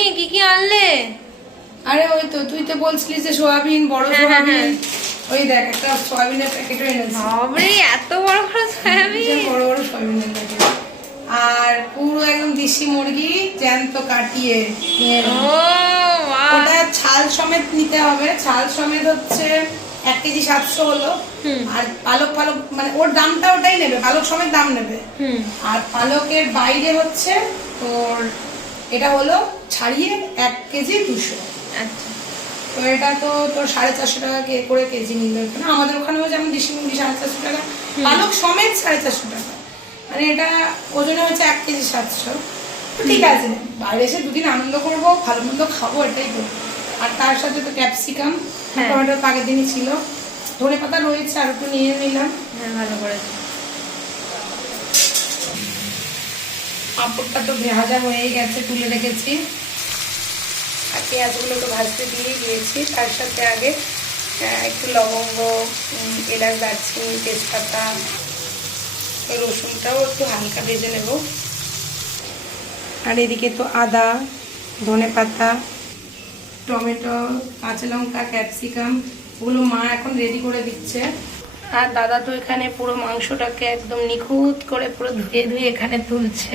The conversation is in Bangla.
মামনি কি কি আনলে? আরে ওই তো তুই তো বলছিলি যে সোয়াবিন বড় হ্যাঁ, হ্যাঁ, সোয়াবিন। ওই দেখ একটা সোয়াবিনের প্যাকেটও এনেছি। বাবরে এত বড় বড় সয়াবিন। বড় বড় সোয়াবিনের প্যাকেট। আর পুরো একদম দেশি মুরগি জ্যান্ত কাটিয়ে ও। ওটা ছাল সমেত নিতে হবে। ছাল সমেত হচ্ছে এক কেজি সাতশো হলো। আর পালক পালক মানে ওর দামটা ওটাই নেবে পালক সমেত দাম নেবে। হুম। আর পালকের বাইরে হচ্ছে তোর এটা হলো ছাড়িয়ে এক কেজি দুশো। আচ্ছা। তো এটা তো তোর সাড়ে চারশো টাকা কে- করে কেজি নিল না আমাদের ওখানেও যেমন দেশি মুরগি সাড়ে চারশো টাকা পালক সমেত সাড়ে চারশো টাকা। মানে এটা ওজনে হচ্ছে এক কেজি সাতশো। ঠিক আছে বাইরে এসে দুদিন আনন্দ করব ভালো মন্দ খাব এটাই করব আর তার সাথে তো ক্যাপসিকাম হ্যাঁ। টমেটো আগের দিনই ছিল। ধনে পাতা রয়েছে আর একটু নিয়ে নিলাম। হ্যাঁ ভালো করেছ। পাঁপড়টা তো ভাজা হয়েই গেছে, তুলে রেখেছি। আর পেঁয়াজগুলো তো ভাজতে দিয়ে দিয়েছি। তার সাথে আগে একটু লবঙ্গ এলাচ দারচিনি, তেজপাতা, রসুনটাও একটু হালকা ভেজে নেব। আর এদিকে তো আদা, ধনে পাতা, টমেটো, কাঁচা লঙ্কা, ক্যাপসিকাম, ওগুলো মা এখন রেডি করে দিচ্ছে। আর দাদা তো এখানে পুরো মাংসটাকে একদম নিখুঁত করে পুরো ধুয়ে ধুয়ে এখানে তুলছে।